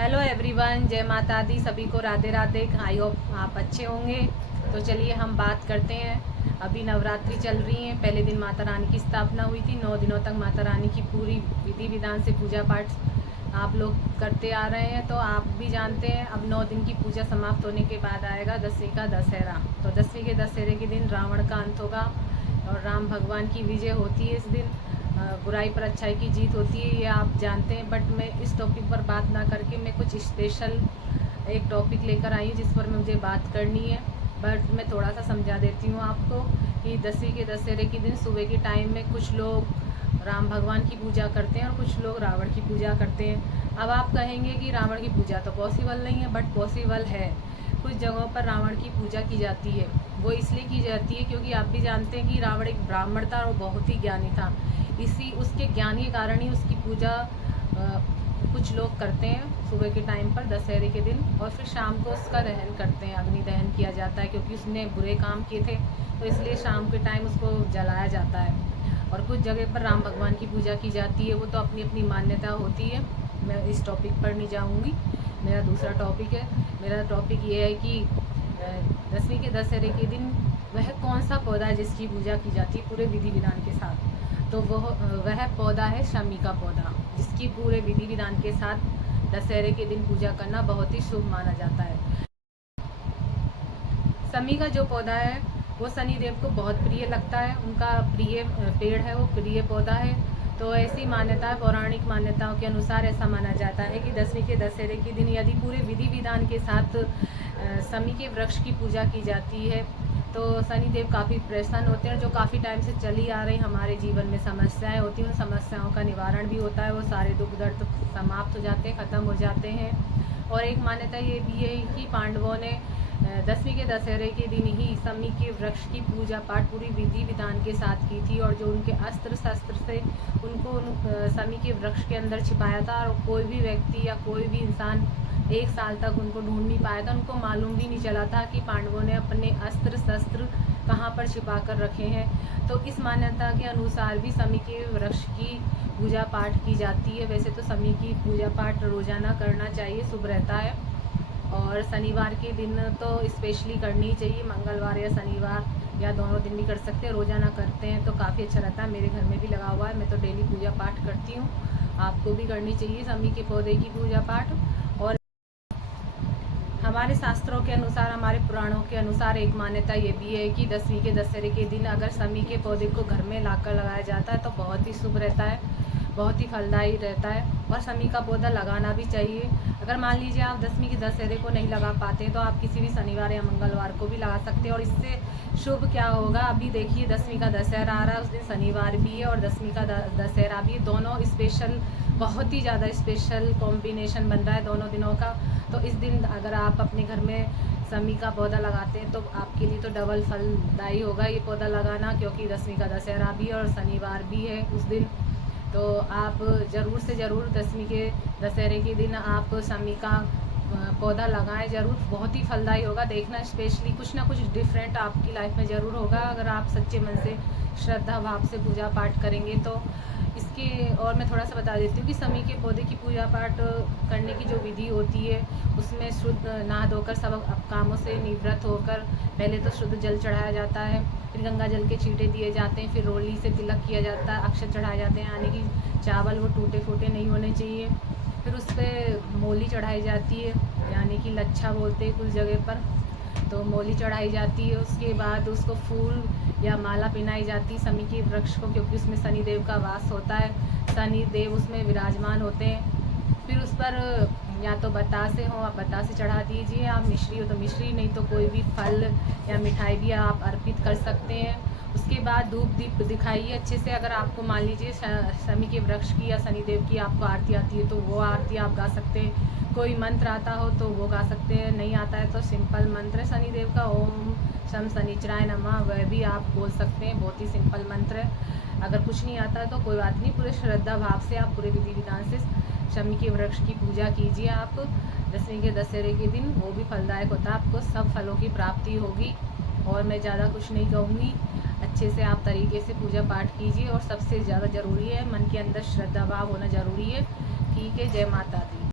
Hello everyone, जय माता दी। सभी को राधे राधे। आई होप आप अच्छे होंगे। तो चलिए हम बात करते हैं। अभी नवरात्रि चल रही है। पहले दिन माता रानी की स्थापना हुई थी। 9 दिनों तक माता रानी की पूरी विधि विधान से पूजा पाठ आप लोग करते आ रहे हैं। तो आप भी जानते हैं अब 9 दिन की पूजा समाप्त होने के बाद आएगा 10वीं का दशहरा। तो 10वीं के दशहरे के दिन रावण का अंत होगा और राम भगवान की विजय होती है। इस दिन बुराई पर अच्छाई की जीत होती है, ये आप जानते हैं। बट मैं इस टॉपिक पर बात ना करके मैं कुछ स्पेशल एक टॉपिक लेकर आई हूँ जिस पर मुझे बात करनी है। बट मैं थोड़ा सा समझा देती हूँ आपको कि 10वीं के दशहरे के दिन सुबह के टाइम में कुछ लोग राम भगवान की पूजा करते हैं और कुछ लोग रावण की पूजा करते हैं। अब आप कहेंगे कि रावण की पूजा तो पॉसिबल नहीं है, बट पॉसिबल है। कुछ जगहों पर रावण की पूजा की जाती है। वो इसलिए की जाती है क्योंकि आप भी जानते हैं कि रावण एक ब्राह्मण था और बहुत ही ज्ञानी था। इसी उसके ज्ञान के कारण ही उसकी पूजा कुछ लोग करते हैं सुबह के टाइम पर दशहरे के दिन, और फिर शाम को उसका दहन करते हैं, अग्नि दहन किया जाता है क्योंकि उसने बुरे काम किए थे। तो इसलिए शाम के टाइम उसको जलाया जाता है। और कुछ जगह पर राम भगवान की पूजा की जाती है। वो तो अपनी अपनी मान्यता होती है। मैं इस टॉपिक पर नहीं जाऊँगी। मेरा दूसरा टॉपिक है। मेरा टॉपिक ये है कि 10वीं के दशहरे के दिन वह कौन सा पौधा है जिसकी पूजा की जाती है पूरे विधि विधान के साथ। तो वह पौधा है शमी का पौधा, जिसकी पूरे विधि विधान के साथ दशहरे के दिन पूजा करना बहुत ही शुभ माना जाता है। शमी का जो पौधा है वो शनि देव को बहुत प्रिय लगता है। उनका प्रिय पेड़ है, वो प्रिय पौधा है। तो ऐसी मान्यता, पौराणिक मान्यताओं के अनुसार ऐसा माना जाता है कि 10वीं के दशहरे के दिन यदि पूरे विधि विधान के साथ शमी के वृक्ष की पूजा की जाती है तो शनि देव काफ़ी प्रसन्न होते हैं। जो काफ़ी टाइम से चली आ रही हमारे जीवन में समस्याएं होती हैं, उन समस्याओं का निवारण भी होता है। वो सारे दुख दर्द समाप्त हो जाते हैं, ख़त्म हो जाते हैं। और एक मान्यता ये भी है कि पांडवों ने 10वीं के दशहरे के दिन ही शमी के वृक्ष की पूजा पाठ पूरी विधि विधान के साथ की थी, और जो उनके अस्त्र शस्त्र से उनको शमी के वृक्ष के अंदर छिपाया था। और कोई भी व्यक्ति या कोई भी इंसान 1 साल तक उनको ढूंढ नहीं पाया था। उनको मालूम भी नहीं चला था कि पांडवों ने अपने अस्त्र शस्त्र कहाँ पर छिपा कर रखे हैं। तो इस मान्यता के अनुसार भी शमी के वृक्ष की पूजा पाठ की जाती है। वैसे तो शमी की पूजा पाठ रोज़ाना करना चाहिए, शुभ रहता है। और शनिवार के दिन तो स्पेशली करनी ही चाहिए। मंगलवार या शनिवार या दोनों दिन भी कर सकते हैं। रोज़ाना करते हैं तो काफ़ी अच्छा रहता है। मेरे घर में भी लगा हुआ है, मैं तो डेली पूजा पाठ करती हूँ। आपको भी करनी चाहिए शमी के पौधे की पूजा पाठ। और हमारे शास्त्रों के अनुसार, हमारे पुराणों के अनुसार एक मान्यता ये भी है कि 10वीं के दशहरे के दिन अगर शमी के पौधे को घर में लाकर लगाया जाता है तो बहुत ही शुभ रहता है, बहुत ही फलदायी रहता है। और शमी का पौधा लगाना भी चाहिए। अगर मान लीजिए आप 10वीं के दशहरे को नहीं लगा पाते तो आप किसी भी शनिवार या मंगलवार को भी लगा सकते हैं। और इससे शुभ क्या होगा, अभी देखिए 10वीं का दशहरा आ रहा है, उस दिन शनिवार भी है और 10वीं का दशहरा भी है। दोनों स्पेशल, बहुत ही ज़्यादा स्पेशल कॉम्बिनेशन बन रहा है दोनों दिनों का। तो इस दिन अगर आप अपने घर में शमी का पौधा लगाते हैं तो आपके लिए तो डबल फलदायी होगा ये पौधा लगाना, क्योंकि 10वीं का दशहरा भी है और शनिवार भी है उस दिन। तो आप ज़रूर से ज़रूर 10वीं के दशहरे के दिन आप शमी का पौधा लगाएं ज़रूर, बहुत ही फलदायी होगा। देखना, स्पेशली कुछ ना कुछ डिफरेंट आपकी लाइफ में ज़रूर होगा अगर आप सच्चे मन से श्रद्धा भाव से पूजा पाठ करेंगे तो। इसके और मैं थोड़ा सा बता देती हूँ कि शमी के पौधे की पूजा पाठ करने की जो विधि होती है उसमें शुद्ध नहा धोकर सब कामों से निवृत्त होकर पहले तो शुद्ध जल चढ़ाया जाता है, फिर गंगा जल के छींटे दिए जाते हैं, फिर रोली से तिलक किया जाता है, अक्षत चढ़ाए जाते हैं, यानी कि चावल वो टूटे फूटे नहीं होने चाहिए। फिर उस पर मोली चढ़ाई जाती है, यानी कि लच्छा बोलते हैं कुछ जगह पर, तो मोली चढ़ाई जाती है। उसके बाद उसको फूल या माला पहनाई जाती है शमी के वृक्ष को, क्योंकि उसमें शनि देव का वास होता है, शनि देव उसमें विराजमान होते हैं। फिर उस पर या तो बतासे हो, आप बतासे चढ़ा दीजिए, आप मिश्री हो तो मिश्री, नहीं तो कोई भी फल या मिठाई भी आप अर्पित कर सकते हैं। उसके बाद धूप दीप दिखाइए अच्छे से। अगर आपको मान लीजिए शमी के वृक्ष की या शनिदेव की आपको आरती आती है तो वो आरती आप गा सकते हैं। कोई मंत्र आता हो तो वो गा सकते हैं, नहीं आता है तो सिंपल मंत्र शनिदेव का ओम शम शनिचराय नमः, वह भी आप बोल सकते हैं, बहुत ही सिंपल मंत्र है। अगर कुछ नहीं आता है तो कोई बात नहीं, पूरे श्रद्धा भाव से आप पूरे विधि विधान से शमी के वृक्ष की पूजा कीजिए आप 10वीं के दशहरे के दिन, वो भी फलदायक होता है, आपको सब फलों की प्राप्ति होगी। और मैं ज़्यादा कुछ नहीं कहूँगी, अच्छे से आप तरीके से पूजा पाठ कीजिए। और सबसे ज़्यादा ज़रूरी है मन के अंदर श्रद्धा भाव होना ज़रूरी है। ठीक है, जय माता दी।